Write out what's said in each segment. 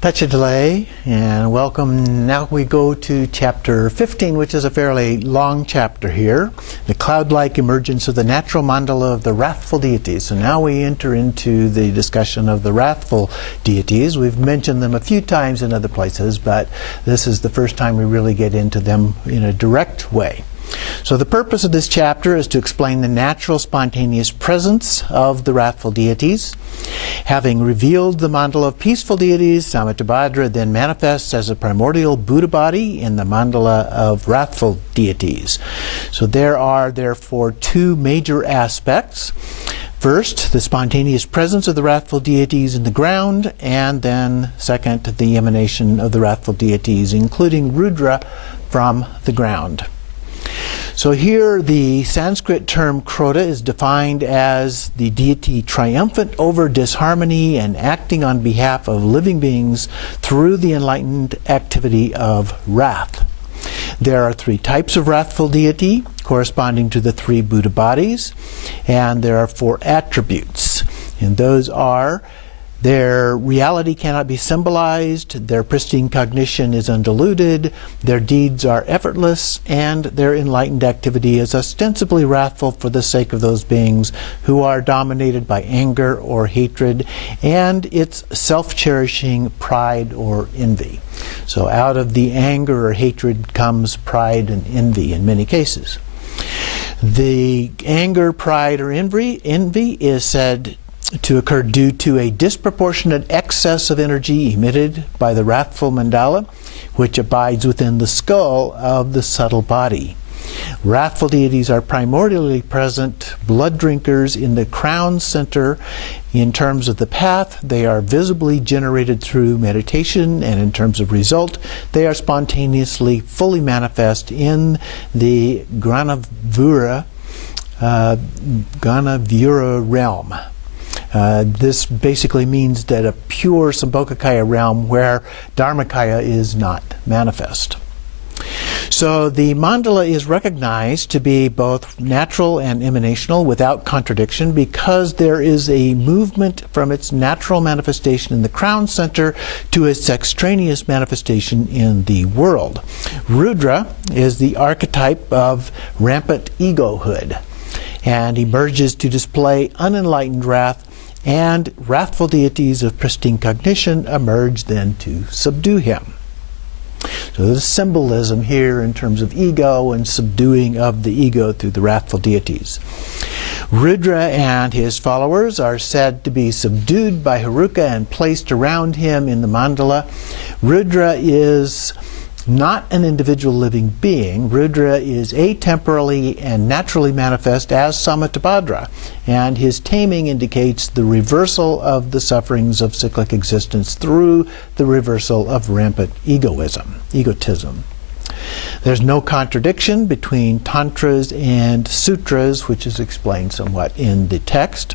Tachidale, and welcome. Now we go to chapter 15, which is a fairly long chapter here. The cloud-like emergence of the natural mandala of the wrathful deities. So now we enter into the discussion of the wrathful deities. We've mentioned them a few times in other places, but this is the first time we really get into them in a direct way. So the purpose of this chapter is to explain the natural spontaneous presence of the wrathful deities. Having revealed the mandala of peaceful deities, Samittabhadra then manifests as a primordial Buddha body in the mandala of wrathful deities. So there are therefore two major aspects. First, the spontaneous presence of the wrathful deities in the ground, and then second, the emanation of the wrathful deities, including Rudra, from the ground. So here the Sanskrit term Krota is defined as the deity triumphant over disharmony and acting on behalf of living beings through the enlightened activity of wrath. There are three types of wrathful deity corresponding to the three Buddha bodies, and there are four attributes. And those are: their reality cannot be symbolized, their pristine cognition is undiluted, their deeds are effortless, and their enlightened activity is ostensibly wrathful for the sake of those beings who are dominated by anger or hatred, and its self-cherishing pride or envy. So out of the anger or hatred comes pride and envy in many cases. The anger, pride, or envy is said to occur due to a disproportionate excess of energy emitted by the wrathful mandala, which abides within the skull of the subtle body. Wrathful deities are primordially present blood drinkers in the crown center. In terms of the path, they are visibly generated through meditation, and in terms of result, they are spontaneously fully manifest in the Granavura realm. This basically means that a pure Sambhogakaya realm where Dharmakaya is not manifest. So the mandala is recognized to be both natural and emanational without contradiction, because there is a movement from its natural manifestation in the crown center to its extraneous manifestation in the world. Rudra is the archetype of rampant egohood and emerges to display unenlightened wrath, and wrathful deities of pristine cognition emerge then to subdue him. So there's symbolism here in terms of ego and subduing of the ego through the wrathful deities. Rudra and his followers are said to be subdued by Heruka and placed around him in the mandala. Rudra is not an individual living being. Rudra is atemporally and naturally manifest as Samittabhadra, and his taming indicates the reversal of the sufferings of cyclic existence through the reversal of rampant egotism. There's no contradiction between tantras and sutras, which is explained somewhat in the text.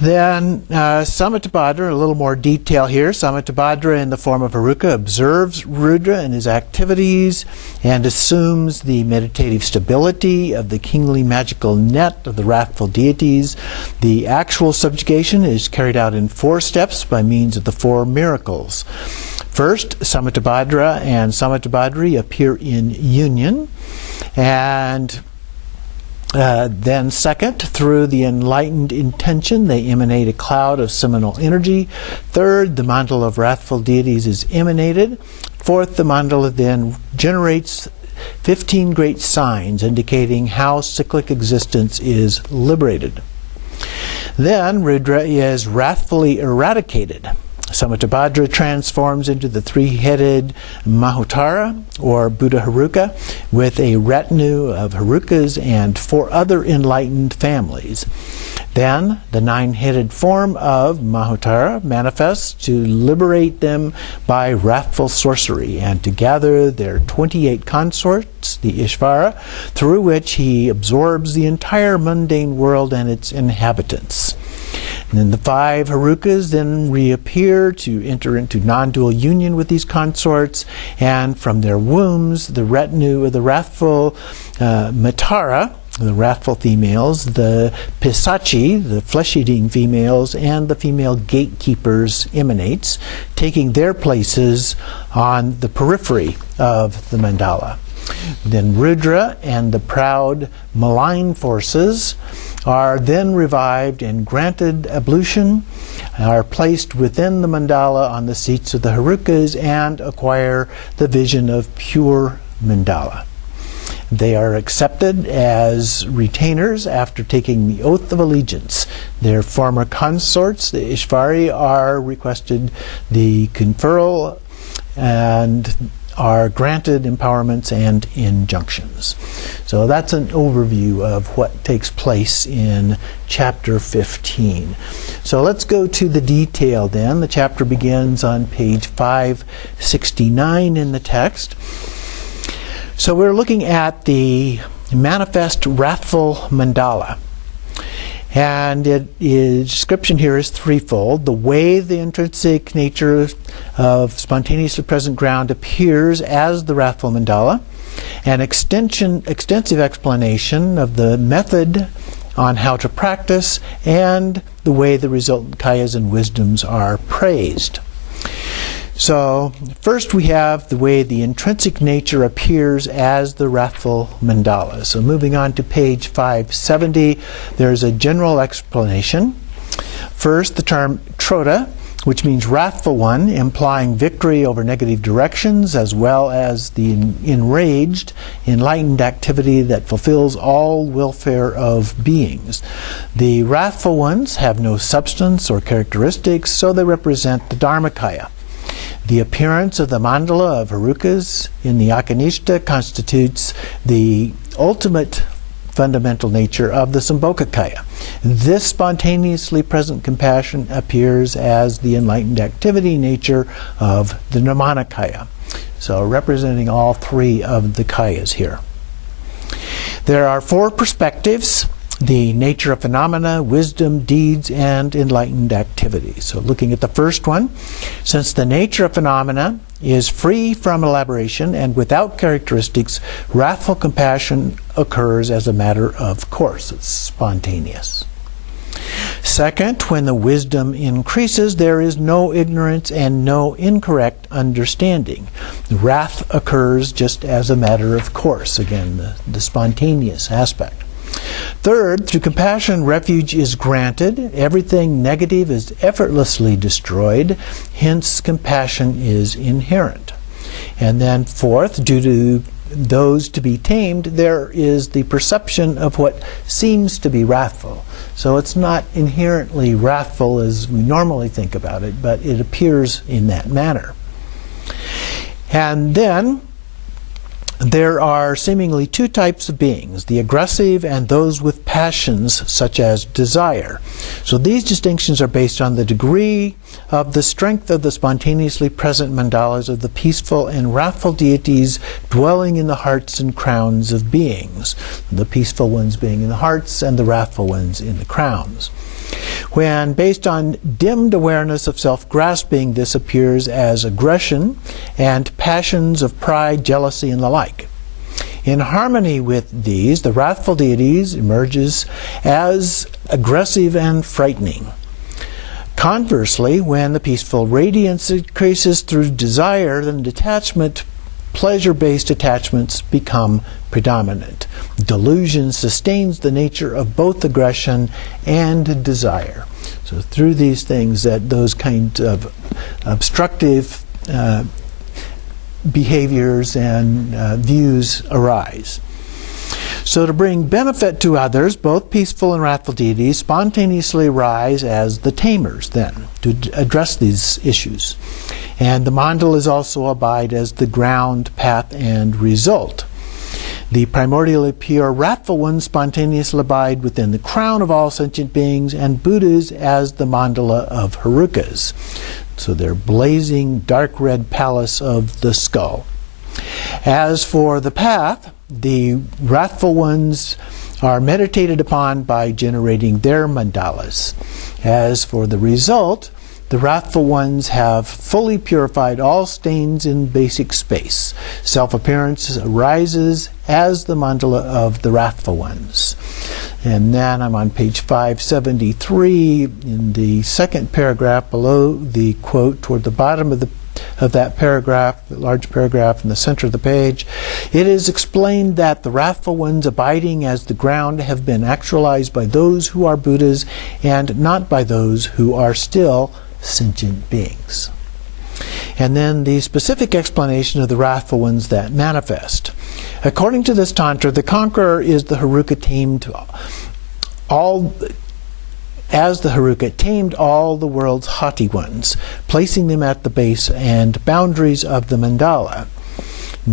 Then Samittabhadra, a little more detail here. Samittabhadra in the form of Heruka observes Rudra and his activities and assumes the meditative stability of the kingly magical net of the wrathful deities. The actual subjugation is carried out in 4 steps by means of the 4 miracles. First, Samittabhadra and Samittabhadri appear in union, and then second, through the enlightened intention, they emanate a cloud of seminal energy. Third, the mandala of wrathful deities is emanated. Fourth, the mandala then generates 15 great signs indicating how cyclic existence is liberated. Then Rudra is wrathfully eradicated. Samittabhadra transforms into the 3-headed Mahuttara, or Buddha Heruka, with a retinue of Herukas and 4 other enlightened families. Then the 9-headed form of Mahuttara manifests to liberate them by wrathful sorcery and to gather their 28 consorts, the Ishvara, through which he absorbs the entire mundane world and its inhabitants. And then the 5 Herukas then reappear to enter into non-dual union with these consorts, and from their wombs the retinue of the wrathful Matara the wrathful females, the Pisachi, the flesh-eating females, and the female gatekeepers, emanates, taking their places on the periphery of the mandala. Then Rudra and the proud malign forces are then revived and granted ablution, are placed within the mandala on the seats of the Herukas, and acquire the vision of pure mandala. They are accepted as retainers after taking the oath of allegiance. Their former consorts, the Ishvari, are requested the conferral and are granted empowerments and injunctions. So that's an overview of what takes place in chapter 15. So let's go to the detail then. The chapter begins on page 569 in the text. So we're looking at the manifest wrathful mandala. And description here is threefold. The way the intrinsic nature of spontaneously present ground appears as the wrathful mandala, an extensive explanation of the method on how to practice, and the way the resultant kayas and wisdoms are praised. So first we have the way the intrinsic nature appears as the wrathful mandala. So moving on to page 570, there's a general explanation. First, the term trota, which means wrathful one, implying victory over negative directions, as well as the enraged, enlightened activity that fulfills all welfare of beings. The wrathful ones have no substance or characteristics, so they represent the Dharmakaya. The appearance of the mandala of Herukas in the Akanishta constitutes the ultimate fundamental nature of the Sambhogakaya. This spontaneously present compassion appears as the enlightened activity nature of the Nirmanakaya. So representing all three of the kayas here. There are four perspectives: the nature of phenomena, wisdom, deeds, and enlightened activity. So looking at the first one, since the nature of phenomena is free from elaboration and without characteristics, wrathful compassion occurs as a matter of course. It's spontaneous. Second, when the wisdom increases, there is no ignorance and no incorrect understanding. Wrath occurs just as a matter of course. Again, the spontaneous aspect. Third, through compassion, refuge is granted. Everything negative is effortlessly destroyed. Hence, compassion is inherent. And then fourth, due to those to be tamed, there is the perception of what seems to be wrathful. So it's not inherently wrathful as we normally think about it, but it appears in that manner. And then there are seemingly two types of beings, the aggressive and those with passions such as desire. So these distinctions are based on the degree of the strength of the spontaneously present mandalas of the peaceful and wrathful deities dwelling in the hearts and crowns of beings. The peaceful ones being in the hearts and the wrathful ones in the crowns. When based on dimmed awareness of self-grasping, this appears as aggression and passions of pride, jealousy, and the like. In harmony with these, the wrathful deities emerges as aggressive and frightening. Conversely, when the peaceful radiance increases through desire, then detachment, pleasure-based attachments become predominant. Delusion sustains the nature of both aggression and desire. So through these things, that those kinds of obstructive behaviors and views arise. So to bring benefit to others, both peaceful and wrathful deities spontaneously rise as the tamers then, to address these issues. And the mandalas also abide as the ground, path, and result. The primordially pure wrathful ones spontaneously abide within the crown of all sentient beings, and Buddhas as the mandala of Herukas. So they're blazing dark red palace of the skull. As for the path, the wrathful ones are meditated upon by generating their mandalas. As for the result, the Wrathful Ones have fully purified all stains in basic space. Self-appearance arises as the mandala of the Wrathful Ones. And then I'm on page 573 in the second paragraph below the quote toward the bottom of that paragraph, the large paragraph in the center of the page. It is explained that the Wrathful Ones abiding as the ground have been actualized by those who are Buddhas and not by those who are still sentient beings. And then the specific explanation of the Wrathful Ones that manifest. According to this Tantra, the conqueror is the Heruka tamed all the world's haughty ones, placing them at the base and boundaries of the mandala.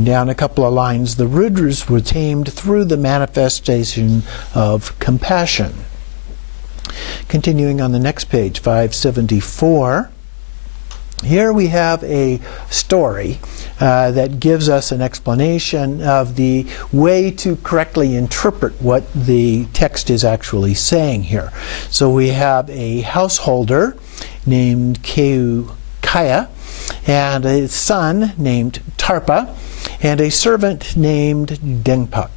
Down a couple of lines, the Rudras were tamed through the manifestation of compassion. Continuing on the next page, 574. Here we have a story that gives us an explanation of the way to correctly interpret what the text is actually saying here. So we have a householder named Kaya, and a son named Tarpa, and a servant named Dengpak.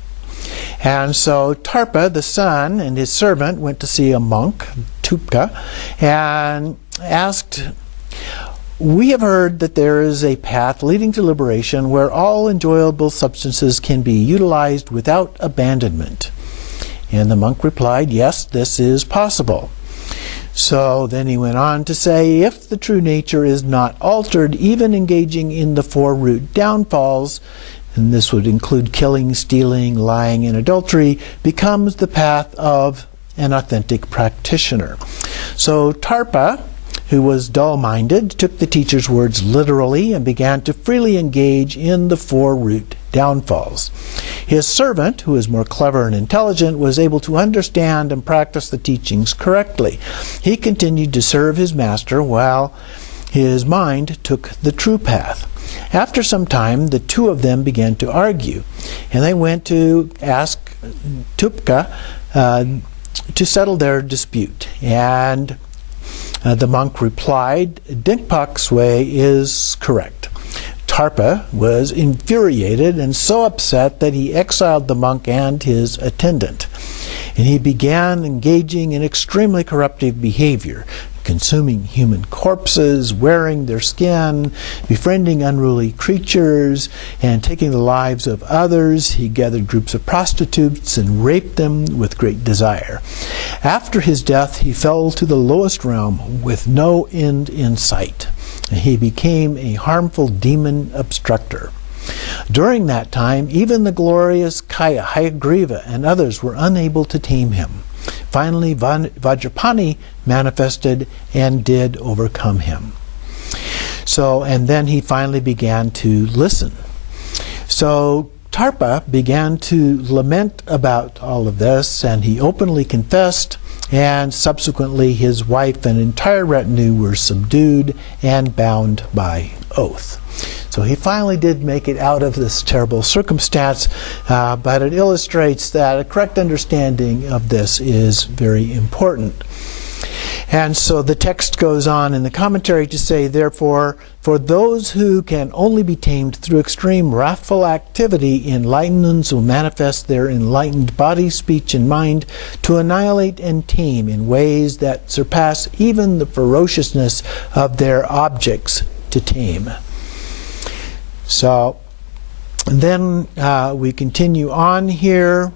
And so Tarpa, the son, and his servant went to see a monk, Tupka, and asked, "We have heard that there is a path leading to liberation where all enjoyable substances can be utilized without abandonment." And the monk replied, "Yes, this is possible." So then he went on to say, if the true nature is not altered, even engaging in the four root downfalls, and this would include killing, stealing, lying, and adultery, becomes the path of an authentic practitioner. So Tarpa, who was dull-minded, took the teacher's words literally and began to freely engage in the four root downfalls. His servant, who was more clever and intelligent, was able to understand and practice the teachings correctly. He continued to serve his master while his mind took the true path. After some time, the two of them began to argue, and they went to ask Tupka to settle their dispute. And the monk replied, "Dengpak's way is correct." Tarpa was infuriated and so upset that he exiled the monk and his attendant. And he began engaging in extremely corruptive behavior, consuming human corpses, wearing their skin, befriending unruly creatures, and taking the lives of others. He gathered groups of prostitutes and raped them with great desire. After his death, he fell to the lowest realm with no end in sight. He became a harmful demon obstructor. During that time, even the glorious Guhyagarbha and others were unable to tame him. Finally, Vajrapani manifested and did overcome him. And then he finally began to listen. So Tarpa began to lament about all of this, and he openly confessed, and subsequently his wife and entire retinue were subdued and bound by oath. So he finally did make it out of this terrible circumstance, but it illustrates that a correct understanding of this is very important. And so the text goes on in the commentary to say, therefore, for those who can only be tamed through extreme wrathful activity, enlightened ones will manifest their enlightened body, speech, and mind to annihilate and tame in ways that surpass even the ferociousness of their objects to tame. So then we continue on here.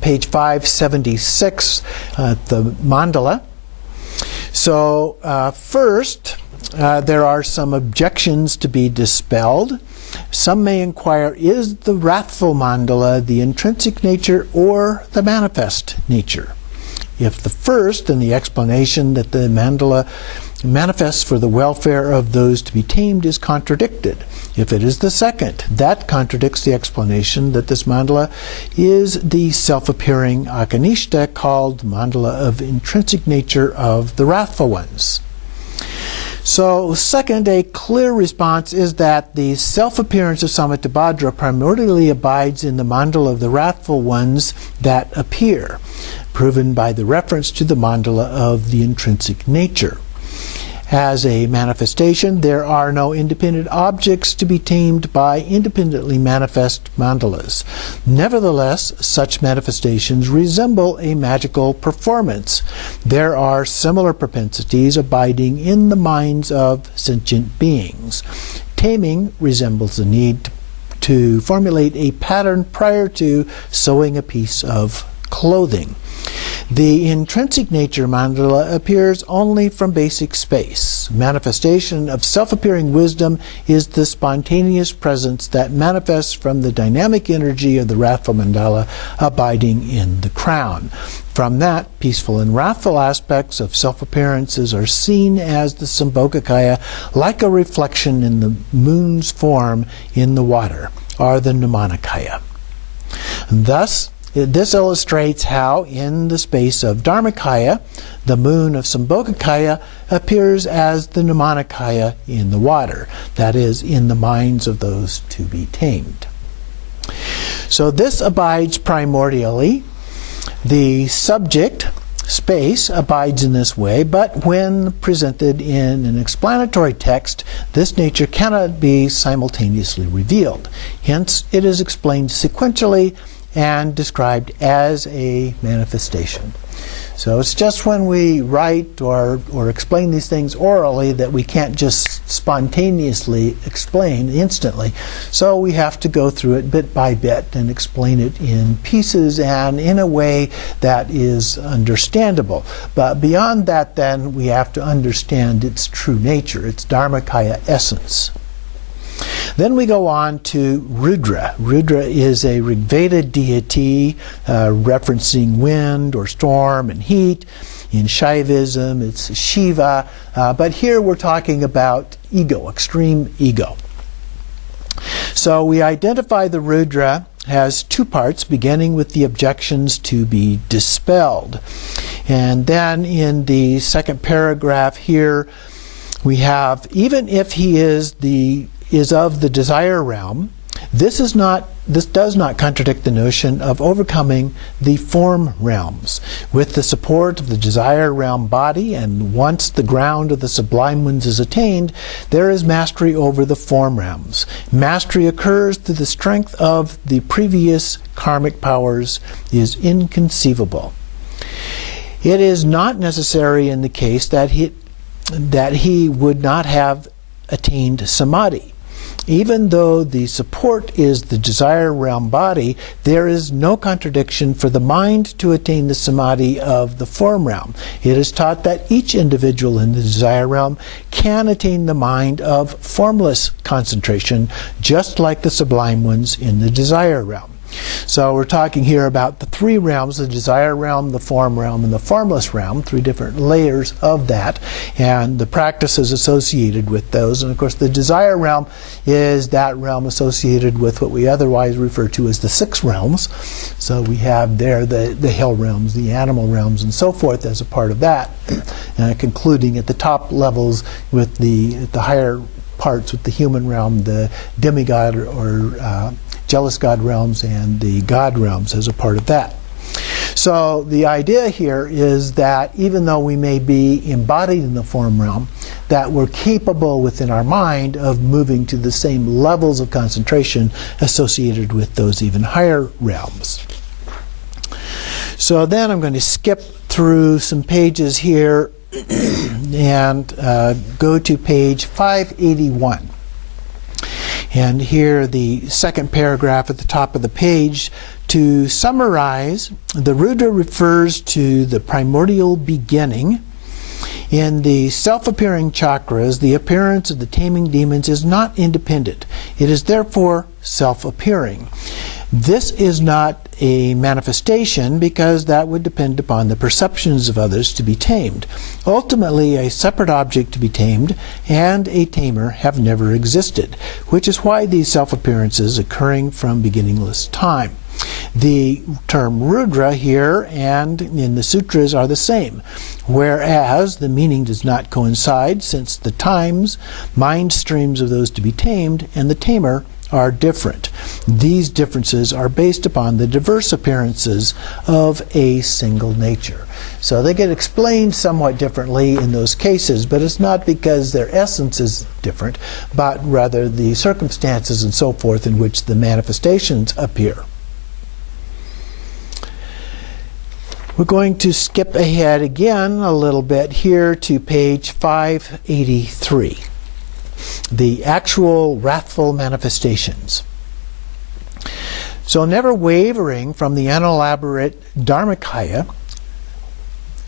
Page 576, the mandala. So first, there are some objections to be dispelled. Some may inquire, is the wrathful mandala the intrinsic nature or the manifest nature? If the first, then the explanation that the mandala manifests for the welfare of those to be tamed is contradicted. If it is the second, that contradicts the explanation that this mandala is the self-appearing akanishta called mandala of intrinsic nature of the wrathful ones. So second, a clear response is that the self-appearance of Samittabhadra primordially abides in the mandala of the wrathful ones that appear, proven by the reference to the mandala of the intrinsic nature. As a manifestation, there are no independent objects to be tamed by independently manifest mandalas. Nevertheless, such manifestations resemble a magical performance. There are similar propensities abiding in the minds of sentient beings. Taming resembles the need to formulate a pattern prior to sewing a piece of clothing. The intrinsic nature mandala appears only from basic space. Manifestation of self-appearing wisdom is the spontaneous presence that manifests from the dynamic energy of the wrathful mandala abiding in the crown. From that, peaceful and wrathful aspects of self-appearances are seen as the Sambhogakaya, like a reflection in the moon's form in the water, are the Nirmanakaya. Thus, this illustrates how, in the space of Dharmakaya, the moon of Sambhogakaya appears as the Nirmanakaya in the water, that is, in the minds of those to be tamed. So this abides primordially. The subject, space, abides in this way, but when presented in an explanatory text, this nature cannot be simultaneously revealed. Hence, it is explained sequentially and described as a manifestation. So it's just when we write or explain these things orally that we can't just spontaneously explain instantly. So we have to go through it bit by bit and explain it in pieces and in a way that is understandable. But beyond that, then, we have to understand its true nature, its Dharmakaya essence. Then we go on to Rudra. Rudra is a Rigveda deity referencing wind or storm and heat. In Shaivism, it's Shiva. But here we're talking about ego, extreme ego. So we identify the Rudra as two parts, beginning with the objections to be dispelled. And then in the second paragraph here, we have, even if he is of the desire realm, this does not contradict the notion of overcoming the form realms. With the support of the desire realm body, and once the ground of the sublime ones is attained, there is mastery over the form realms. Mastery occurs through the strength of the previous karmic powers is inconceivable. It is not necessary in the case that he would not have attained samadhi. Even though the support is the desire realm body, there is no contradiction for the mind to attain the samadhi of the form realm. It is taught that each individual in the desire realm can attain the mind of formless concentration, just like the sublime ones in the desire realm. So we're talking here about the three realms, the desire realm, the form realm, and the formless realm, three different layers of that, and the practices associated with those. And of course the desire realm is that realm associated with what we otherwise refer to as the six realms. So we have there the hell realms, the animal realms, and so forth as a part of that, concluding at the top levels with the higher parts with the human realm, the demigod or jealous god realms, and the god realms as a part of that. So the idea here is that even though we may be embodied in the form realm, that we're capable within our mind of moving to the same levels of concentration associated with those even higher realms. So then I'm going to skip through some pages here and go to page 581. And here, the second paragraph at the top of the page. To summarize, the Rudra refers to the primordial beginning. In the self-appearing chakras, the appearance of the taming demons is not independent. It is therefore self-appearing. This is not a manifestation because that would depend upon the perceptions of others to be tamed. Ultimately, a separate object to be tamed and a tamer have never existed, which is why these self-appearances occurring from beginningless time. The term Rudra here and in the sutras are the same, whereas the meaning does not coincide since the times, mind streams of those to be tamed, and the tamer are different. These differences are based upon the diverse appearances of a single nature. So they get explained somewhat differently in those cases, but it's not because their essence is different, but rather the circumstances and so forth in which the manifestations appear. We're going to skip ahead again a little bit here to page 583. The actual wrathful manifestations. So never wavering from the unelaborate Dharmakaya,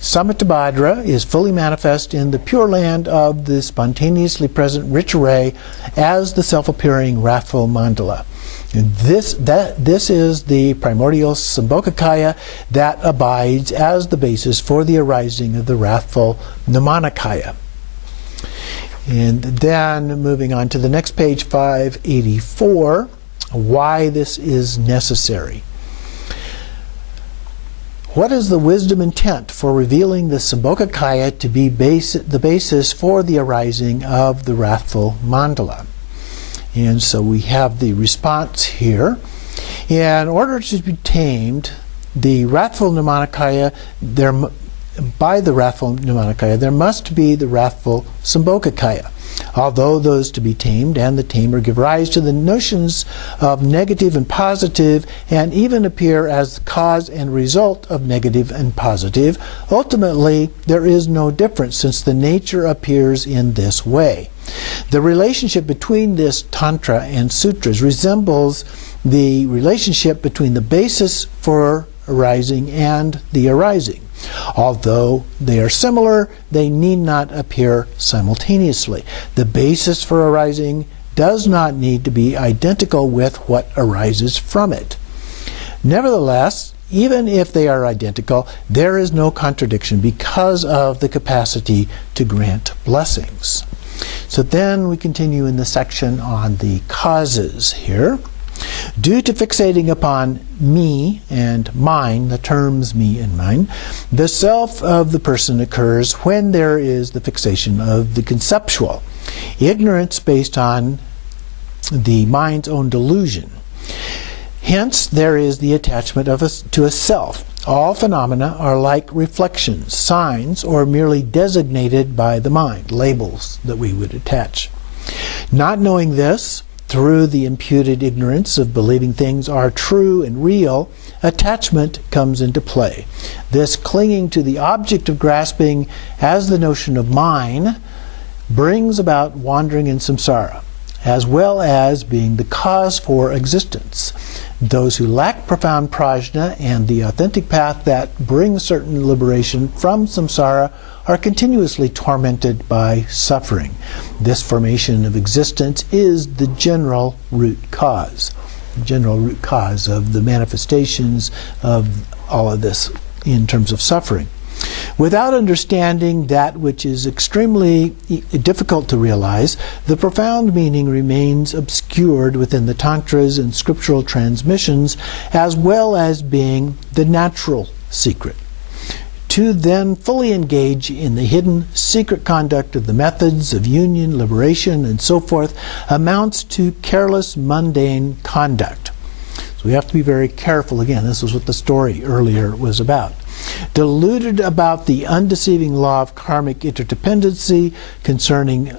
Samattabhadra is fully manifest in the Pure Land of the spontaneously present rich array as the self-appearing wrathful Mandala. And this is the primordial Sambhogakaya that abides as the basis for the arising of the wrathful Nirmanakaya. And then moving on to the next page, 584, why this is necessary. What is the wisdom intent for revealing the Sambhogakaya to be the basis for the arising of the wrathful Mandala? And so we have the response here. In order to be tamed, the wrathful Nirmanakaya, by the wrathful Nirmanakaya, there must be the wrathful Sambhogakaya. Although those to be tamed and the tamer give rise to the notions of negative and positive, and even appear as the cause and result of negative and positive, ultimately there is no difference, since the nature appears in this way. The relationship between this Tantra and Sutras resembles the relationship between the basis for arising and the arising. Although they are similar, they need not appear simultaneously. The basis for arising does not need to be identical with what arises from it. Nevertheless, even if they are identical, there is no contradiction because of the capacity to grant blessings. So then we continue in the section on the causes here. Due to fixating upon me and mine, the terms me and mine, the self of the person occurs when there is the fixation of the conceptual. Ignorance based on the mind's own delusion. Hence, there is the attachment to a self. All phenomena are like reflections, signs, or merely designated by the mind, labels that we would attach. Not knowing this, through the imputed ignorance of believing things are true and real, attachment comes into play. This clinging to the object of grasping as the notion of mine brings about wandering in samsara, as well as being the cause for existence. Those who lack profound prajna and the authentic path that brings certain liberation from samsara are continuously tormented by suffering. This formation of existence is the general root cause. The general root cause of the manifestations of all of this in terms of suffering. Without understanding that which is extremely difficult to realize, the profound meaning remains obscured within the tantras and scriptural transmissions, as well as being the natural secret. To then fully engage in the hidden secret conduct of the methods of union, liberation, and so forth amounts to careless, mundane conduct. So we have to be very careful. Again, this is what the story earlier was about. Deluded about the undeceiving law of karmic interdependency concerning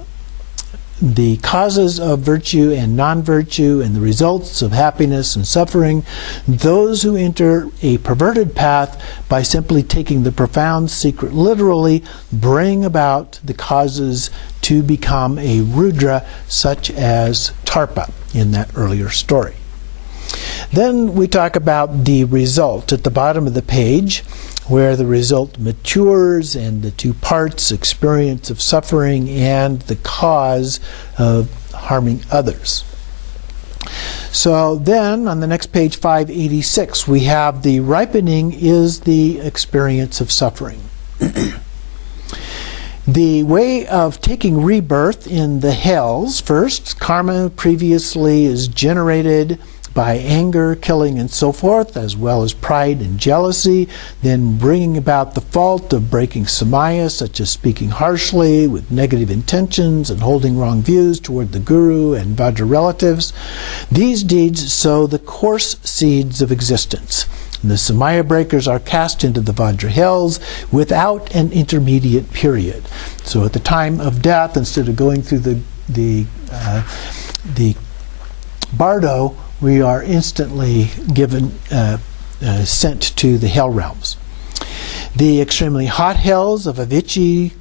the causes of virtue and non-virtue and the results of happiness and suffering, those who enter a perverted path by simply taking the profound secret literally bring about the causes to become a Rudra, such as Tarpa in that earlier story. Then we talk about the result at the bottom of the page, where the result matures and the two parts, experience of suffering and the cause of harming others. So then on the next page, 586, we have the ripening is the experience of suffering. The way of taking rebirth in the hells, first, karma previously is generated by anger, killing, and so forth, as well as pride and jealousy, then bringing about the fault of breaking samaya, such as speaking harshly with negative intentions and holding wrong views toward the guru and Vajra relatives. These deeds sow the coarse seeds of existence. And the samaya breakers are cast into the Vajra hells without an intermediate period. So at the time of death, instead of going through the bardo, we are instantly given sent to the hell realms. The extremely hot hells of Avicii,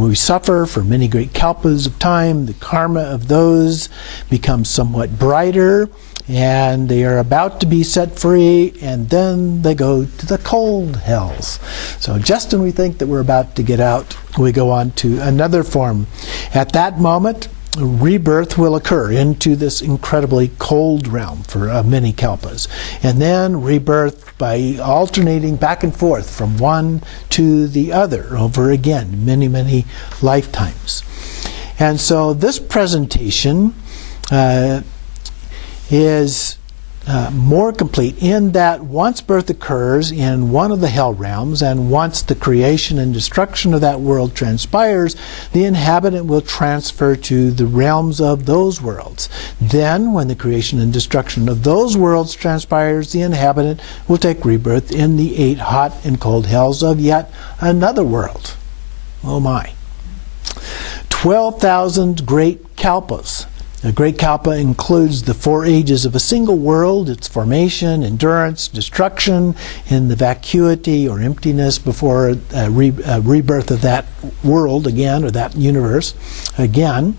we suffer for many great kalpas of time. The karma of those becomes somewhat brighter, and they are about to be set free, and then they go to the cold hells. So just when we think that we're about to get out, we go on to another form. At that moment, rebirth will occur into this incredibly cold realm for many kalpas, and then rebirth by alternating back and forth from one to the other over again, many lifetimes. And so this presentation is more complete in that once birth occurs in one of the hell realms, and once the creation and destruction of that world transpires, the inhabitant will transfer to the realms of those worlds. Then, when the creation and destruction of those worlds transpires, the inhabitant will take rebirth in the 8 hot and cold hells of yet another world. Oh my. 12,000 great kalpas. A great kalpa includes the 4 ages of a single world, its formation, endurance, destruction, in the vacuity or emptiness before rebirth of that world again, or that universe again.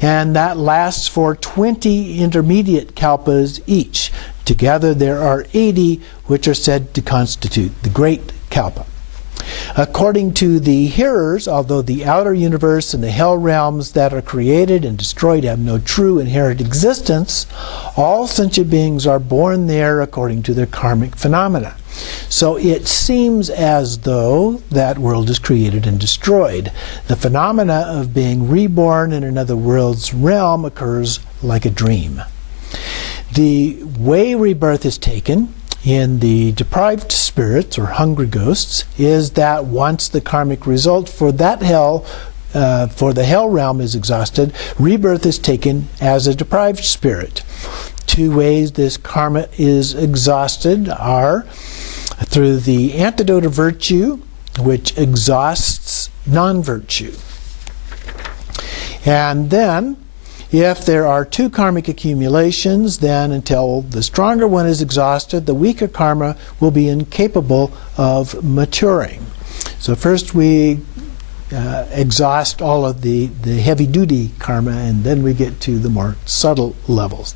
And that lasts for 20 intermediate kalpas each. Together there are 80 which are said to constitute the great kalpa. According to the hearers, although the outer universe and the hell realms that are created and destroyed have no true inherent existence, all sentient beings are born there according to their karmic phenomena. So it seems as though that world is created and destroyed. The phenomena of being reborn in another world's realm occurs like a dream. The way rebirth is taken in the deprived spirits or hungry ghosts is that once the karmic result for that hell, for the hell realm is exhausted, rebirth is taken as a deprived spirit. 2 ways this karma is exhausted are through the antidote of virtue, which exhausts non-virtue. And then, if there are 2 karmic accumulations, then until the stronger one is exhausted, the weaker karma will be incapable of maturing. So first we exhaust all of the heavy-duty karma, and then we get to the more subtle levels.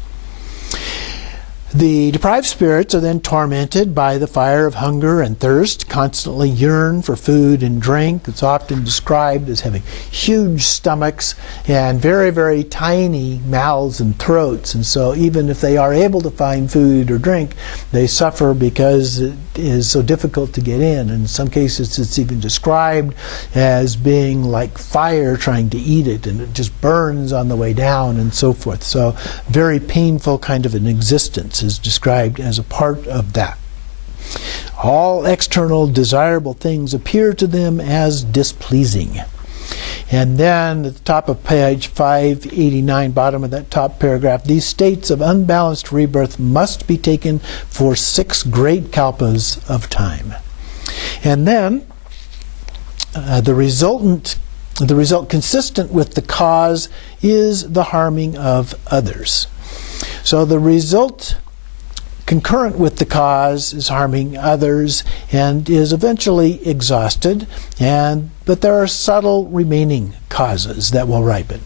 The deprived spirits are then tormented by the fire of hunger and thirst, constantly yearn for food and drink. It's often described as having huge stomachs and very tiny mouths and throats. And so even if they are able to find food or drink, they suffer because it is so difficult to get in. In some cases it's even described as being like fire trying to eat it, and it just burns on the way down and so forth. So very painful kind of an existence is described as a part of that. All external desirable things appear to them as displeasing. And then at the top of page 589, bottom of that top paragraph, these states of unbalanced rebirth must be taken for 6 great kalpas of time. And then the result consistent with the cause is the harming of others. So the result concurrent with the cause is harming others and is eventually exhausted, but there are subtle remaining causes that will ripen.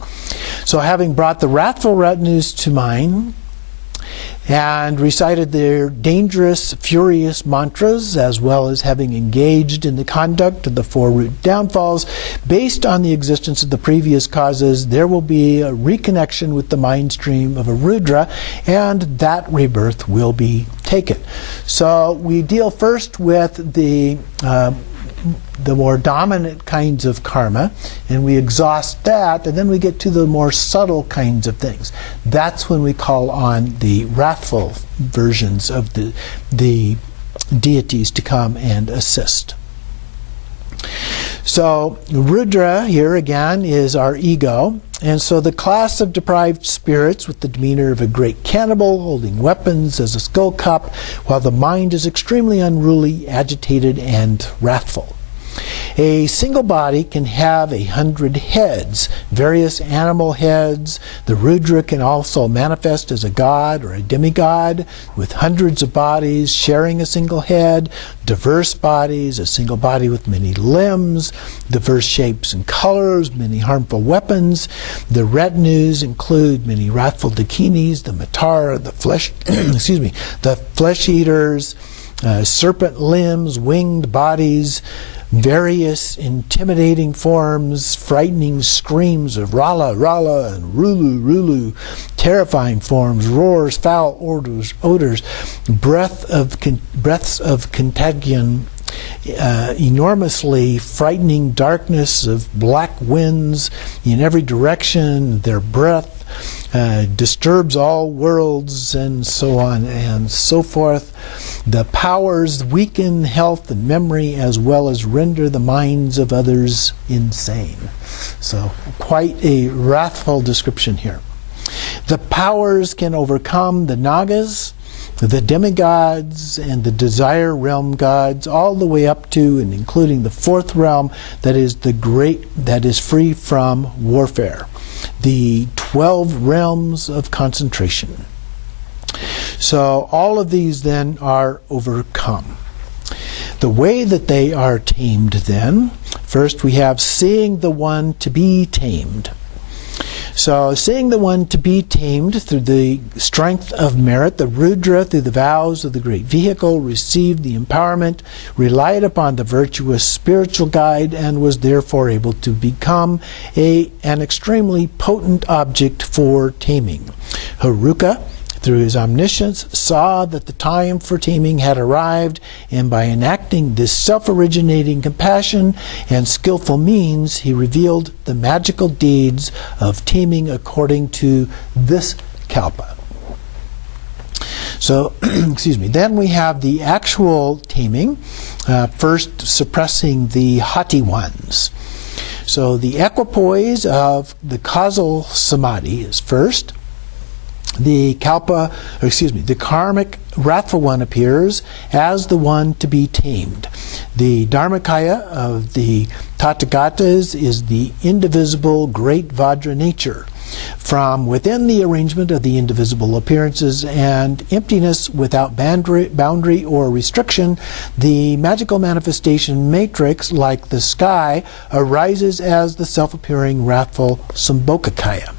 So having brought the wrathful retinues to mind and recited their dangerous, furious mantras, as well as having engaged in the conduct of the 4 root downfalls, based on the existence of the previous causes, there will be a reconnection with the mind stream of a Rudra, and that rebirth will be taken. So we deal first with the the more dominant kinds of karma, and we exhaust that, and then we get to the more subtle kinds of things. That's when we call on the wrathful versions of the deities to come and assist. So Rudra here again is our ego, and so the class of deprived spirits with the demeanor of a great cannibal holding weapons as a skull cup, while the mind is extremely unruly, agitated, and wrathful. A single body can have 100 heads, various animal heads. The Rudra can also manifest as a god or a demigod with hundreds of bodies sharing a single head, diverse bodies, a single body with many limbs, diverse shapes and colors, many harmful weapons. The retinues include many wrathful dakinis, the Matara, the flesh, the flesh eaters, serpent limbs, winged bodies, various intimidating forms, frightening screams of Rala, Rala, and Rulu, Rulu, terrifying forms, roars, foul odors, breaths of contagion, enormously frightening darkness of black winds in every direction. Their breath disturbs all worlds, and so on and so forth. The powers weaken health and memory, as well as render the minds of others insane. So quite a wrathful description here. The powers can overcome the Nagas, the demigods, and the desire realm gods, all the way up to and including the fourth realm, that is free from warfare. The 12 realms of concentration. So all of these then are overcome. The way that they are tamed then, first we have seeing the one to be tamed. So seeing the one to be tamed through the strength of merit, the Rudra, through the vows of the great vehicle, received the empowerment, relied upon the virtuous spiritual guide, and was therefore able to become an extremely potent object for taming. Haruka, through his omniscience, saw that the time for taming had arrived, and by enacting this self-originating compassion and skillful means, he revealed the magical deeds of taming according to this kalpa. So, then we have the actual taming, first suppressing the haughty ones. So the equipoise of the causal samadhi is first. The karmic wrathful one appears as the one to be tamed. The Dharmakaya of the Tathagatas is the indivisible great Vajra nature. From within the arrangement of the indivisible appearances and emptiness without boundary or restriction, the magical manifestation matrix, like the sky, arises as the self-appearing wrathful Sambhogakaya.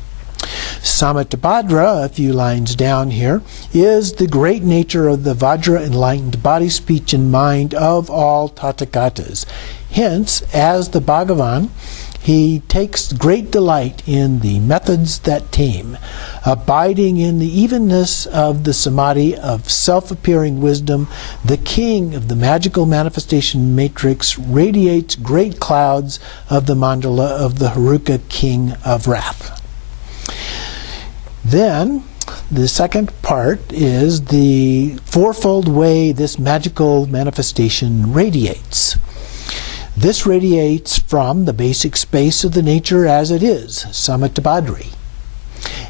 Samattabhadra, a few lines down here, is the great nature of the Vajra enlightened body, speech, and mind of all Tathagatas. Hence, as the Bhagavan, he takes great delight in the methods that tame, abiding in the evenness of the samadhi of self-appearing wisdom. The king of the magical manifestation matrix radiates great clouds of the mandala of the Haruka king of wrath. Then, the second part is the fourfold way this magical manifestation radiates. This radiates from the basic space of the nature as it is, Samattabhadri.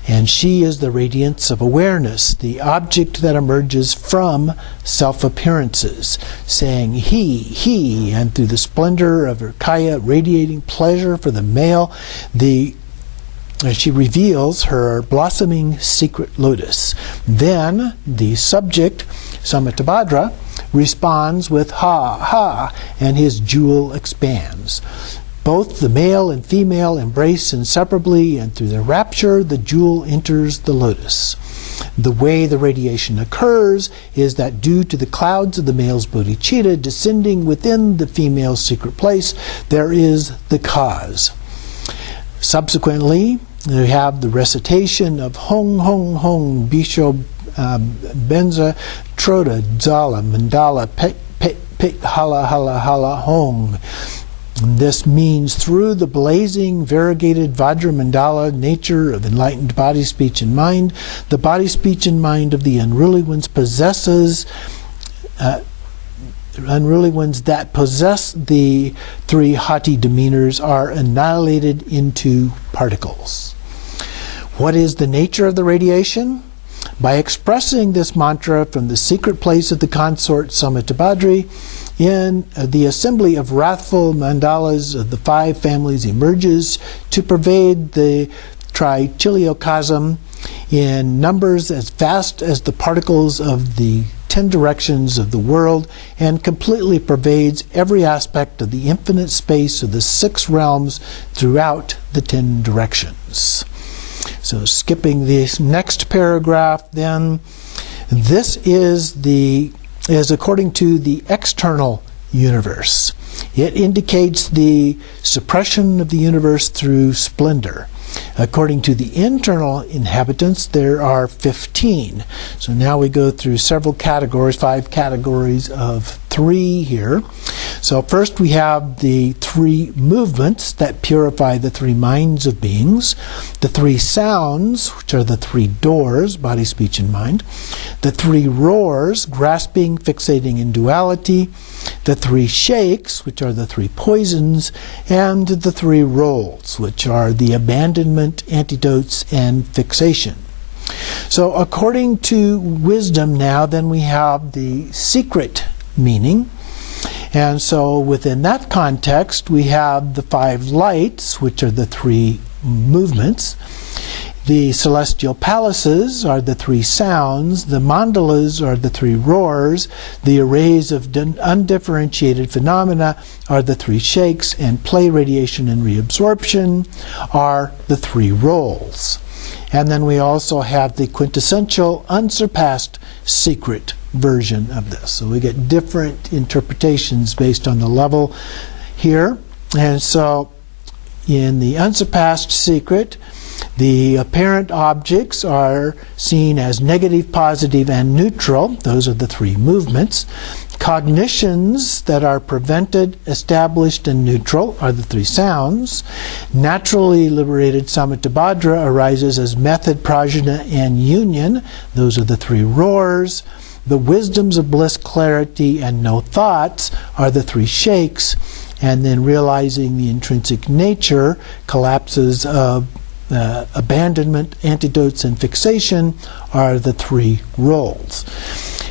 And she is the radiance of awareness, the object that emerges from self-appearances, saying he, and through the splendor of her kaya radiating pleasure for the male, she reveals her blossoming secret lotus. Then the subject, Samattabhadra, responds with ha, ha, and his jewel expands. Both the male and female embrace inseparably, and through their rapture, the jewel enters the lotus. The way the radiation occurs is that due to the clouds of the male's bodhicitta descending within the female's secret place, there is the cause. Subsequently, we have the recitation of Hong, Hong, Hong, Bisho, Benza, Troda, Dzala, Mandala, Pik Hala Hala Hala Hong. This means through the blazing, variegated Vajra Mandala nature of enlightened body, speech, and mind, the body, speech, and mind of the unruly ones unruly ones that possess the three haughty demeanors are annihilated into particles. What is the nature of the radiation? By expressing this mantra from the secret place of the consort Samittabhadri, in the assembly of wrathful mandalas of the five families emerges to pervade the trichiliocosm in numbers as vast as the particles of the 10 directions of the world, and completely pervades every aspect of the infinite space of the 6 realms throughout the 10 directions. So skipping this next paragraph then, this is according to the external universe. It indicates the suppression of the universe through splendor. According to the internal inhabitants, there are 15. So now we go through several categories, 5 categories of 3 here. So first we have the 3 movements that purify the 3 minds of beings, the 3 sounds, which are the 3 doors, body, speech, and mind, the 3 roars, grasping, fixating, and duality, the 3 shakes, which are the 3 poisons, and the 3 rolls, which are the abandonment, antidotes, and fixation. So according to wisdom now, then we have the secret meaning. And so within that context, we have the 5 lights, which are the 3 movements. The celestial palaces are the 3 sounds, the mandalas are the 3 roars, the arrays of undifferentiated phenomena are the 3 shakes, and play, radiation, and reabsorption are the 3 rolls. And then we also have the quintessential, unsurpassed, secret version of this. So we get different interpretations based on the level here. And so in the unsurpassed secret, the apparent objects are seen as negative, positive, and neutral. Those are the 3 movements. Cognitions that are prevented, established, and neutral are the 3 sounds. Naturally liberated Samittabhadra arises as method, prajna, and union. Those are the 3 roars. The wisdoms of bliss, clarity, and no thoughts are the 3 shakes. And then realizing the intrinsic nature, collapses of abandonment, antidotes, and fixation are the 3 rolls.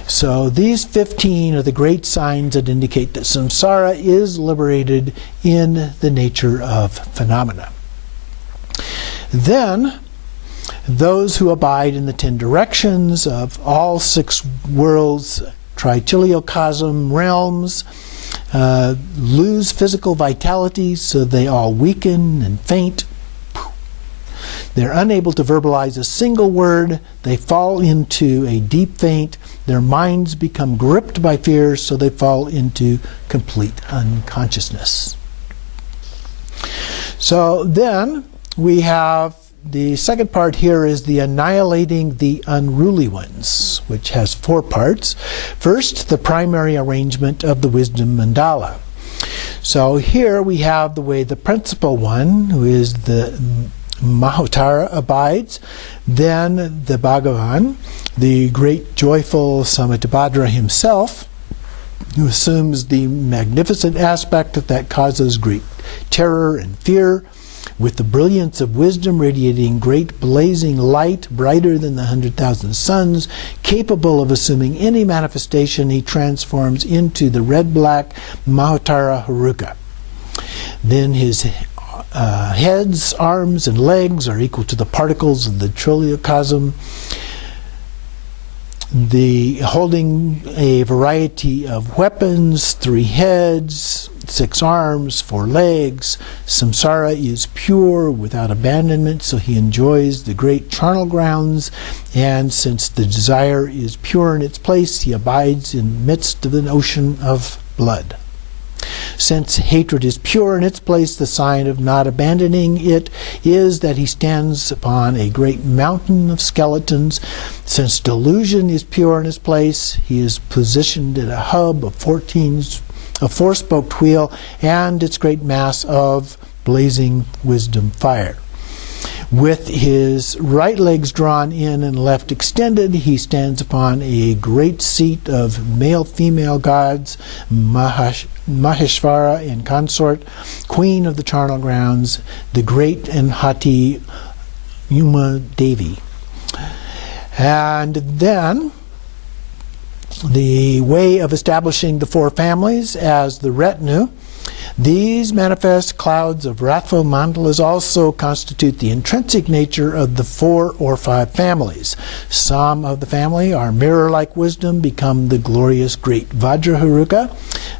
So these 15 are the great signs that indicate that samsara is liberated in the nature of phenomena. Then, those who abide in the 10 directions of all 6 worlds, trichiliocosm realms, lose physical vitality, so they all weaken and faint. They're unable to verbalize a single word. They fall into a deep faint. Their minds become gripped by fear, so they fall into complete unconsciousness. So then we have the second part here is the annihilating the unruly ones, which has 4 parts. First, the primary arrangement of the wisdom mandala. So here we have the way the principal one, who is the Mahotara, abides, then the Bhagavan, the great joyful Samittabhadra himself, who assumes the magnificent aspect that causes great terror and fear, with the brilliance of wisdom radiating great blazing light, brighter than the 100,000 suns, capable of assuming any manifestation, he transforms into the red-black Mahotara Haruka. Then his heads, arms, and legs are equal to the particles of the trichiliocosm, holding a variety of weapons, 3 heads, 6 arms, 4 legs. Samsara is pure without abandonment, so he enjoys the great charnel grounds, and since the desire is pure in its place, he abides in the midst of an ocean of blood. Since hatred is pure in its place, the sign of not abandoning it is that he stands upon a great mountain of skeletons. Since delusion is pure in its place, he is positioned at a hub of a four-spoked wheel and its great mass of blazing wisdom fire. With his right legs drawn in and left extended, he stands upon a great seat of male-female gods, Maheshvara and consort, queen of the charnel grounds, the great and haughty Uma Devi. And then the way of establishing the four families as the retinue. These manifest clouds of wrathful mandalas also constitute the intrinsic nature of the 4 or 5 families. Some of the family are mirror-like wisdom, become the glorious great Vajraharuka,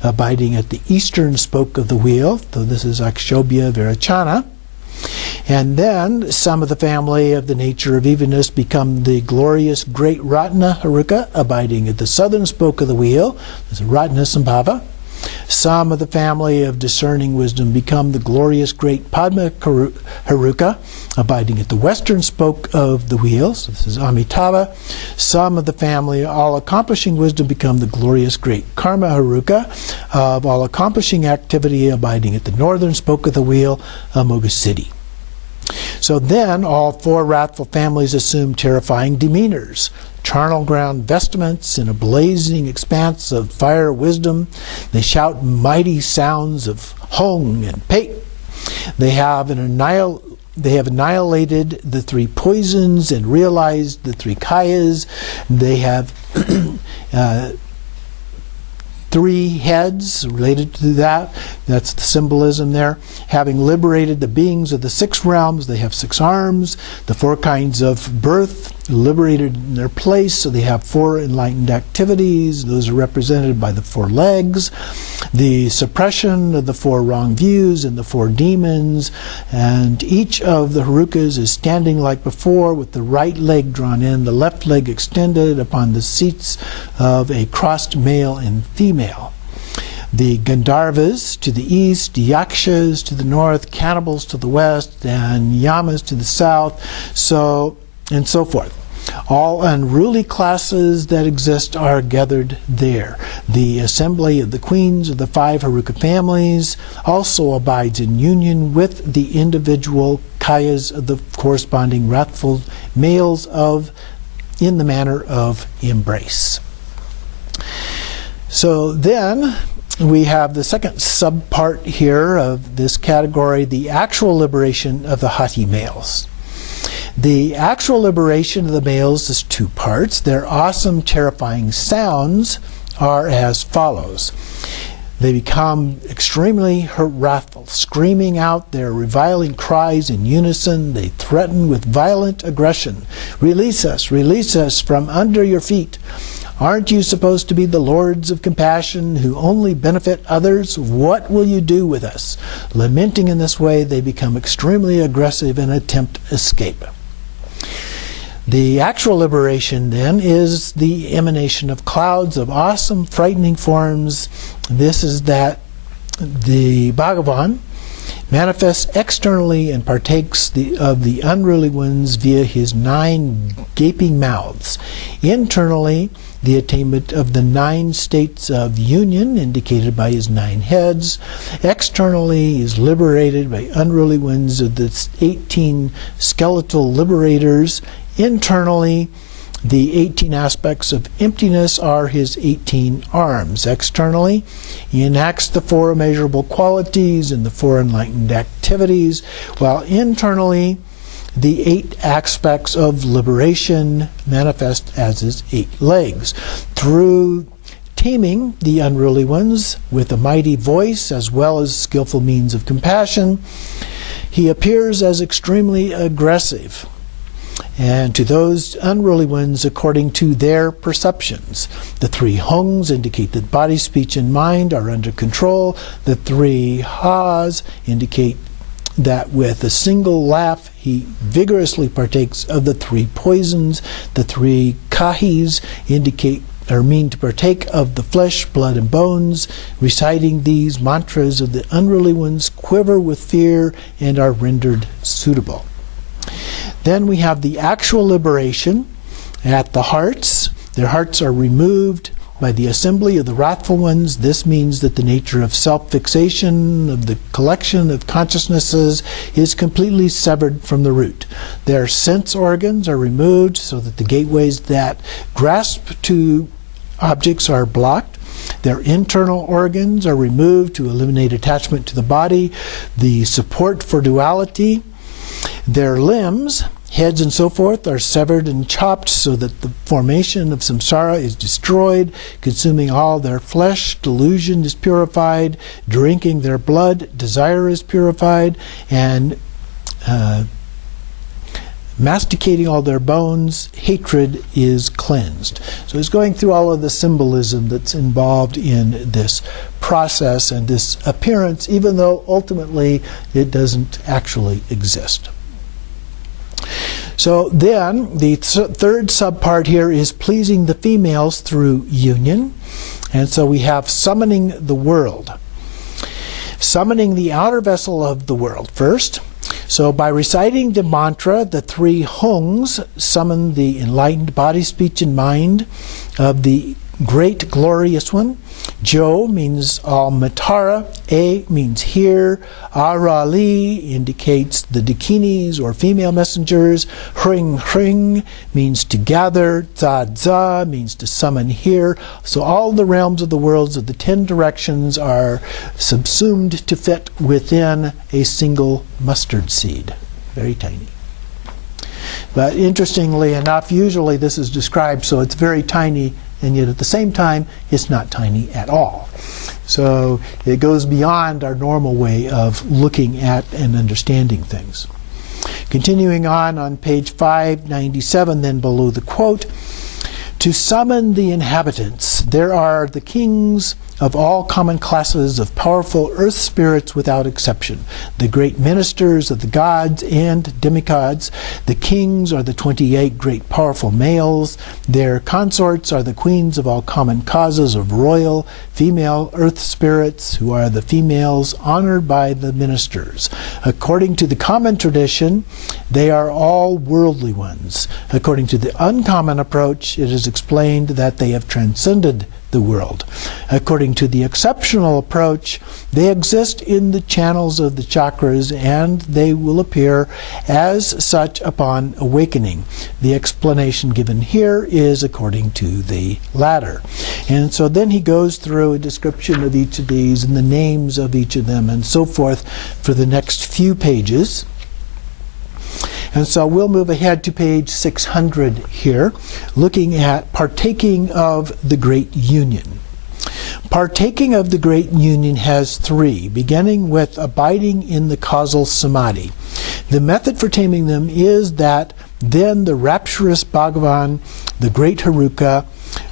abiding at the eastern spoke of the wheel. So this is Akshobhya Virachana. And then some of the family of the nature of evenness become the glorious great Ratnaharuka, abiding at the southern spoke of the wheel. This is Ratnasambhava. Some of the family of discerning wisdom become the glorious great Padma Haruka, abiding at the western spoke of the wheel. So this is Amitabha. Some of the family of all-accomplishing wisdom become the glorious great Karma Haruka, of all-accomplishing activity, abiding at the northern spoke of the wheel, Amoghasiddhi. So then all 4 wrathful families assume terrifying demeanors. Charnel ground vestments in a blazing expanse of fire wisdom. They shout mighty sounds of Hong and Pei. They have annihilated the 3 poisons and realized the 3 kayas. They have 3 heads related to that. That's the symbolism there. Having liberated the beings of the 6 realms, they have 6 arms. The 4 kinds of birth liberated in their place, so they have 4 enlightened activities. Those are represented by the 4 legs. The suppression of the 4 wrong views and the 4 demons. And each of the Harukas is standing like before with the right leg drawn in, the left leg extended upon the seats of a crossed male and female. The Gandharvas to the east, Yakshas to the north, cannibals to the west, and Yamas to the south, and so forth. All unruly classes that exist are gathered there. The assembly of the queens of the 5 Haruka families also abides in union with the individual kayas of the corresponding wrathful males in the manner of embrace. So then we have the second subpart here of this category, the actual liberation of the haughty males. The actual liberation of the males is 2 parts. Their awesome, terrifying sounds are as follows. They become extremely wrathful, screaming out their reviling cries in unison. They threaten with violent aggression. Release us from under your feet. Aren't you supposed to be the lords of compassion who only benefit others? What will you do with us? Lamenting in this way, they become extremely aggressive and attempt escape. The actual liberation, then, is the emanation of clouds of awesome, frightening forms. This is that the Bhagavan manifests externally and partakes of the unruly ones via his 9 gaping mouths. Internally, the attainment of the 9 states of union, indicated by his 9 heads. Externally, he is liberated by unruly winds of the 18 skeletal liberators. Internally, the 18 aspects of emptiness are his 18 arms. Externally, he enacts the 4 immeasurable qualities and the 4 enlightened activities, while internally, the 8 aspects of liberation manifest as his 8 legs. Through taming the unruly ones with a mighty voice as well as skillful means of compassion, he appears as extremely aggressive, and to those unruly ones according to their perceptions. The 3 hongs indicate that body, speech, and mind are under control. The 3 has indicate that with a single laugh he vigorously partakes of the 3 poisons. The 3 kahis indicate mean to partake of the flesh, blood, and bones. Reciting these mantras of the unruly ones quiver with fear and are rendered suitable. Then we have the actual liberation at the hearts. Their hearts are removed by the assembly of the wrathful ones. This means that the nature of self-fixation, of the collection of consciousnesses, is completely severed from the root. Their sense organs are removed so that the gateways that grasp to objects are blocked. Their internal organs are removed to eliminate attachment to the body, the support for duality. Their limbs, heads and so forth, are severed and chopped so that the formation of samsara is destroyed, consuming all their flesh. Delusion is purified, drinking their blood, desire is purified, and masticating all their bones, hatred is cleansed. So he's going through all of the symbolism that's involved in this process and this appearance, even though ultimately it doesn't actually exist. So then, the third subpart here is pleasing the females through union. And so we have summoning the world. Summoning the outer vessel of the world first. So by reciting the mantra, the three hungs summon the enlightened body, speech, and mind of the great glorious one. Jo means all Matara, A means here, Arali indicates the Dakinis or female messengers, Hring Hring means to gather, Za Za means to summon here. So all the realms of the worlds of the 10 directions are subsumed to fit within a single mustard seed. Very tiny. But interestingly enough, usually this is described so it's very tiny, and yet at the same time, it's not tiny at all. So it goes beyond our normal way of looking at and understanding things. Continuing on page 597, then below the quote, to summon the inhabitants, there are the kings of all common classes of powerful earth spirits without exception, the great ministers of the gods and demigods. The kings are the 28 great powerful males. Their consorts are the queens of all common causes of royal female earth spirits, who are the females honored by the ministers. According to the common tradition, they are all worldly ones. According to the uncommon approach, it is explained that they have transcended the world. According to the exceptional approach, they exist in the channels of the chakras, and they will appear as such upon awakening. The explanation given here is according to the latter. And so then he goes through a description of each of these and the names of each of them and so forth for the next few pages. And so we'll move ahead to page 600 here, looking at partaking of the great union. Partaking of the great union has 3, beginning with abiding in the causal samadhi. The method for taming them is that then the rapturous Bhagavan, the great Heruka,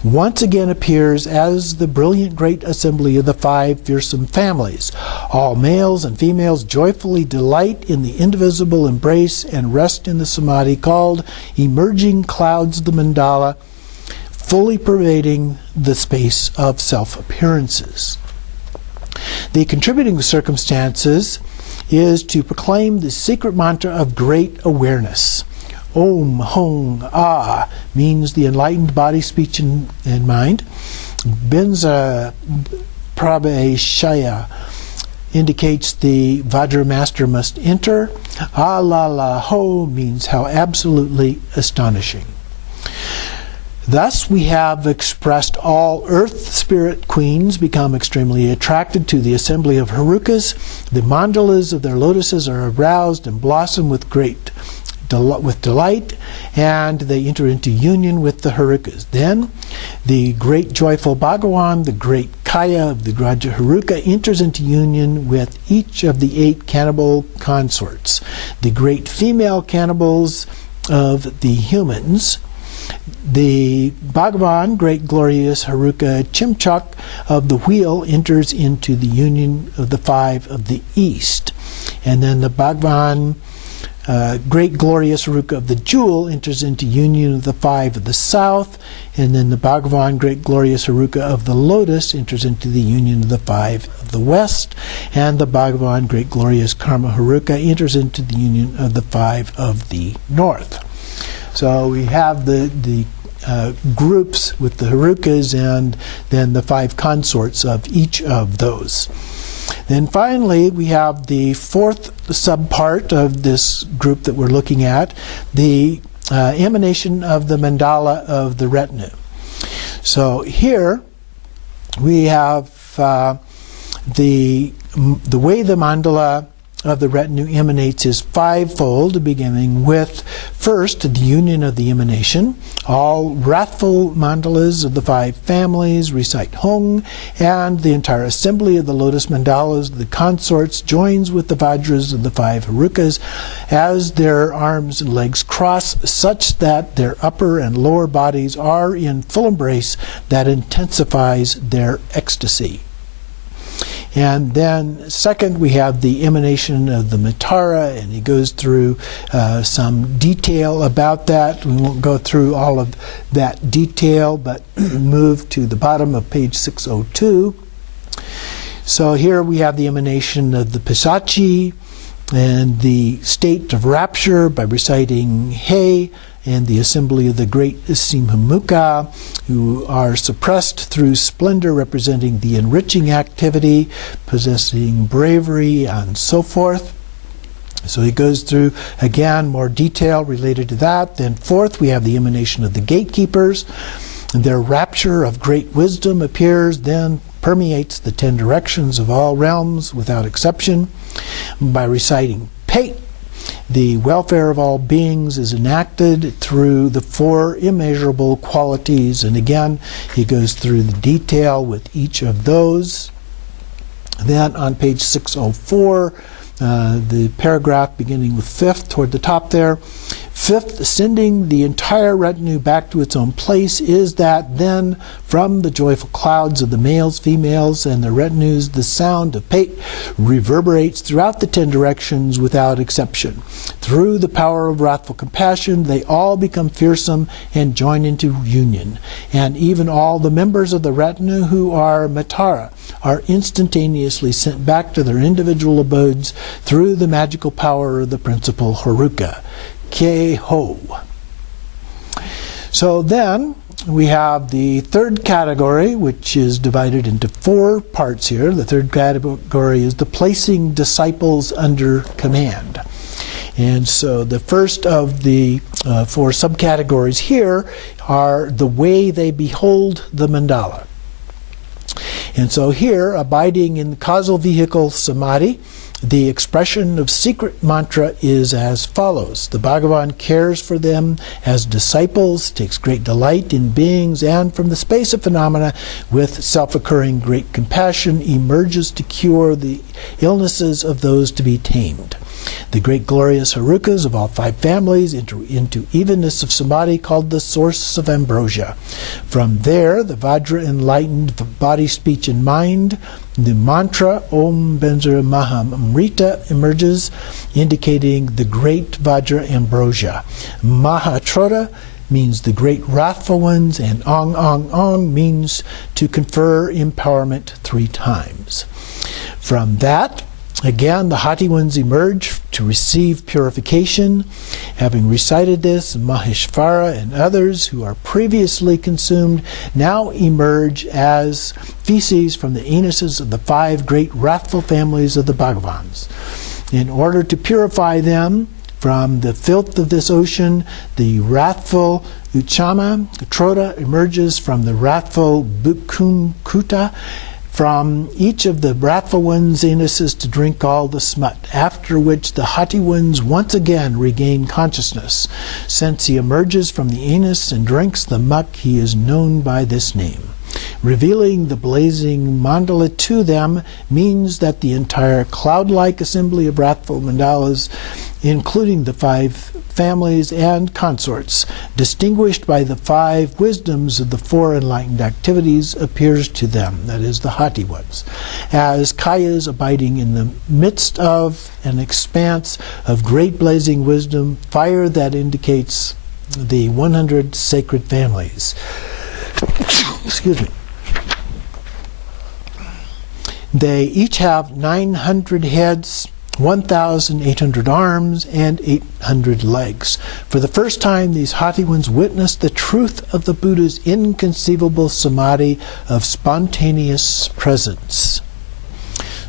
once again appears as the brilliant great assembly of the 5 fearsome families. All males and females joyfully delight in the indivisible embrace and rest in the samadhi called emerging clouds of the Mandala, fully pervading the space of self-appearances. The contributing circumstances is to proclaim the secret mantra of great awareness. Om, Hong, Ah means the enlightened body, speech, and mind. Benza Prabhashaya indicates the Vajra master must enter. Ah la la ho means how absolutely astonishing. Thus we have expressed all earth spirit queens become extremely attracted to the assembly of Herukas. The mandalas of their lotuses are aroused and blossom with delight, and they enter into union with the Herukas. Then the great joyful Bhagavan, the great Kaya of the Graja Heruka, enters into union with each of the 8 cannibal consorts. The great female cannibals of the humans, the Bhagavan, great glorious Heruka Chimchak of the wheel, enters into the union of the 5 of the east. And then the Bhagavan great glorious Haruka of the jewel enters into union of the 5 of the south, and then the Bhagavan, great glorious Haruka of the lotus, enters into the union of the 5 of the west, and the Bhagavan, great glorious Karma Haruka, enters into the union of the 5 of the north. So we have the groups with the Harukas and then the 5 consorts of each of those. Then finally, we have the 4th subpart of this group that we're looking at, the emanation of the mandala of the retinue. So here we have the way the mandala of the retinue emanates is 5-fold, beginning with first the union of the emanation. All wrathful mandalas of the 5 families recite Hung, and the entire assembly of the lotus mandalas, the consorts, joins with the vajras of the 5 Harukas as their arms and legs cross, such that their upper and lower bodies are in full embrace that intensifies their ecstasy. And then second, we have the emanation of the Matara, and he goes through some detail about that. We won't go through all of that detail, but move to the bottom of page 602. So here we have the emanation of the Pisachi and the state of rapture by reciting He, and the assembly of the great Simhamuka, who are suppressed through splendor, representing the enriching activity, possessing bravery, and so forth. So he goes through, again, more detail related to that. Then fourth, we have the emanation of the gatekeepers, and their rapture of great wisdom appears, then permeates the 10 directions of all realms without exception. By reciting Pate, the welfare of all beings is enacted through the 4 immeasurable qualities. And again, he goes through the detail with each of those. Then on page 604, the paragraph beginning with 5th toward the top there. 5th, sending the entire retinue back to its own place, is that then from the joyful clouds of the males, females, and their retinues, the sound of Pate reverberates throughout the 10 directions without exception. Through the power of wrathful compassion, they all become fearsome and join into union. And even all the members of the retinue who are Matara are instantaneously sent back to their individual abodes through the magical power of the principal Haruka. Ke-ho. So then we have the 3rd category, which is divided into 4 parts here. The 3rd category is the placing disciples under command. And so the first of the 4 subcategories here are the way they behold the mandala. And so here, abiding in the causal vehicle samadhi, the expression of secret mantra is as follows. The Bhagavan cares for them as disciples, takes great delight in beings, and from the space of phenomena, with self-occurring great compassion, emerges to cure the illnesses of those to be tamed. The great glorious Harukas of all 5 families enter into evenness of samadhi called the source of ambrosia. From there, the Vajra enlightened body, speech, and mind. The mantra Om Benzara Maham Amrita emerges, indicating the great Vajra ambrosia. Mahatroda means the great wrathful ones, and Ong Ong Ong means to confer empowerment 3 times. From that, again, the haughty ones emerge to receive purification. Having recited this, Maheshvara and others who are previously consumed now emerge as feces from the anuses of the 5 great wrathful families of the Bhagavans. In order to purify them from the filth of this ocean, the wrathful Uchama Troda emerges from the wrathful Bhukumkuta, from each of the wrathful ones' anuses to drink all the smut, after which the haughty ones once again regain consciousness. Since he emerges from the anus and drinks the muck, he is known by this name. Revealing the blazing mandala to them means that the entire cloud-like assembly of wrathful mandalas including the 5 families and consorts, distinguished by the 5 wisdoms of the 4 enlightened activities, appears to them, that is, the haughty ones, as kayas abiding in the midst of an expanse of great blazing wisdom, fire that indicates the 100 sacred families. Excuse me. They each have 900 heads, 1,800 arms, and 800 legs. For the first time, these haughty ones witnessed the truth of the Buddha's inconceivable samadhi of spontaneous presence.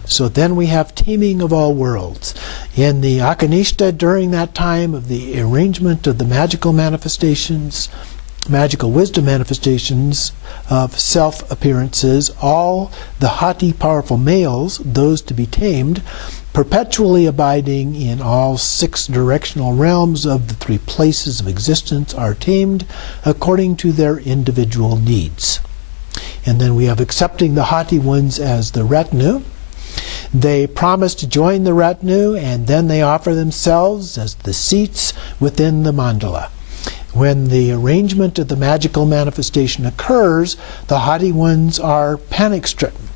So then we have taming of all worlds. In the Akanishta, during that time of the arrangement of the magical manifestations, magical wisdom manifestations of self-appearances, all the haughty, powerful males, those to be tamed, perpetually abiding in all 6 directional realms of the 3 places of existence, are tamed according to their individual needs. And then we have accepting the haughty ones as the retinue. They promise to join the retinue, and then they offer themselves as the seats within the mandala. When the arrangement of the magical manifestation occurs, the haughty ones are panic-stricken.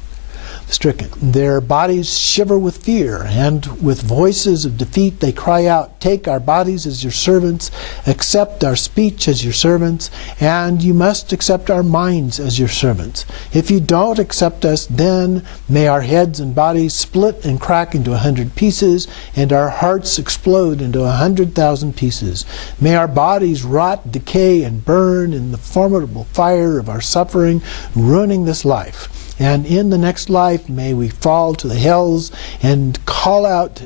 Their bodies shiver with fear, and with voices of defeat they cry out, "Take our bodies as your servants, accept our speech as your servants, and you must accept our minds as your servants. If you don't accept us, then may our heads and bodies split and crack into 100 pieces, and our hearts explode into 100,000 pieces. May our bodies rot, decay, and burn in the formidable fire of our suffering, ruining this life. And in the next life, may we fall to the hells and call out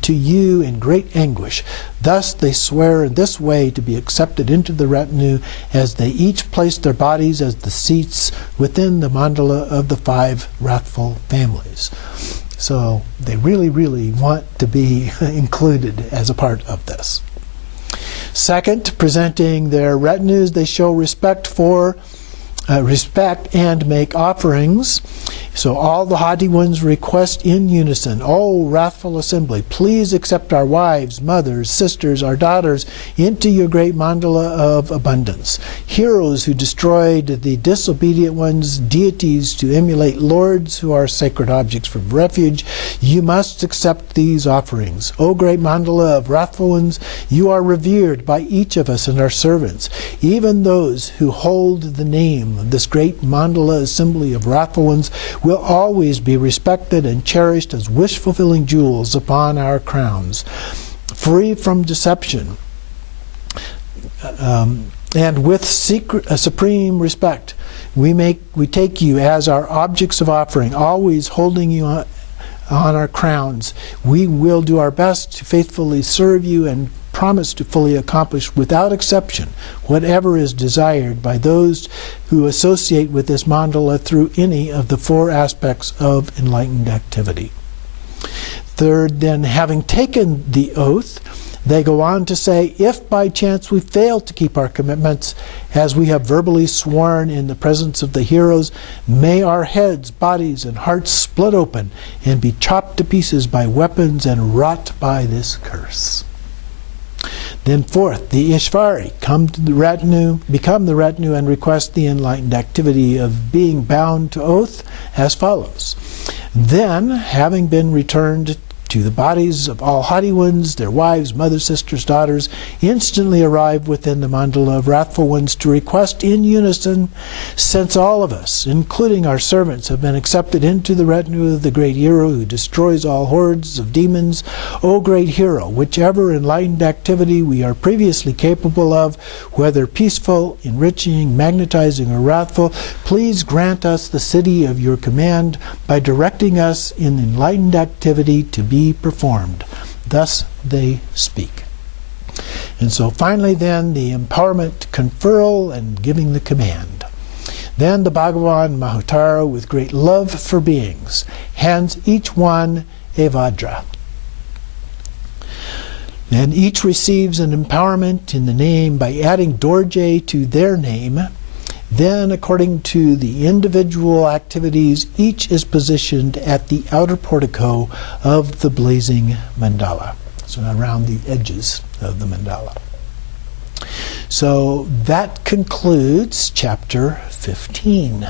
to you in great anguish." Thus they swear in this way to be accepted into the retinue, as they each place their bodies as the seats within the mandala of the 5 wrathful families. So they really, really want to be included as a part of this. Second, presenting their retinues, they show respect and make offerings. So all the haughty ones request in unison, "O wrathful assembly, please accept our wives, mothers, sisters, our daughters into your great mandala of abundance. Heroes who destroyed the disobedient ones, deities to emulate lords who are sacred objects for refuge, you must accept these offerings. O great mandala of wrathful ones, you are revered by each of us and our servants. Even those who hold the name of this great mandala assembly of wrathful ones will always be respected and cherished as wish-fulfilling jewels upon our crowns. Free from deception and with supreme respect, we take you as our objects of offering, always holding you on our crowns. We will do our best to faithfully serve you and promise to fully accomplish without exception whatever is desired by those who associate with this mandala through any of the 4 aspects of enlightened activity." Third, then, having taken the oath, they go on to say, "If by chance we fail to keep our commitments, as we have verbally sworn in the presence of the heroes, may our heads, bodies, and hearts split open and be chopped to pieces by weapons and rot by this curse." Then fourth, the Ishvari become the retinue and request the enlightened activity of being bound to oath as follows. Then, having been returned to the bodies of all haughty ones, their wives, mothers, sisters, daughters, instantly arrive within the mandala of wrathful ones to request in unison, "Since all of us, including our servants, have been accepted into the retinue of the great hero who destroys all hordes of demons, O great hero, whichever enlightened activity we are previously capable of, whether peaceful, enriching, magnetizing, or wrathful, please grant us the city of your command by directing us in enlightened activity to be performed." Thus they speak. And so finally then, the empowerment, conferral, and giving the command. Then the Bhagavan Mahotara, with great love for beings, hands each one a vajra. And each receives an empowerment in the name by adding dorje to their name. Then, according to the individual activities, each is positioned at the outer portico of the blazing mandala. so around the edges of the mandala. So that concludes chapter 15.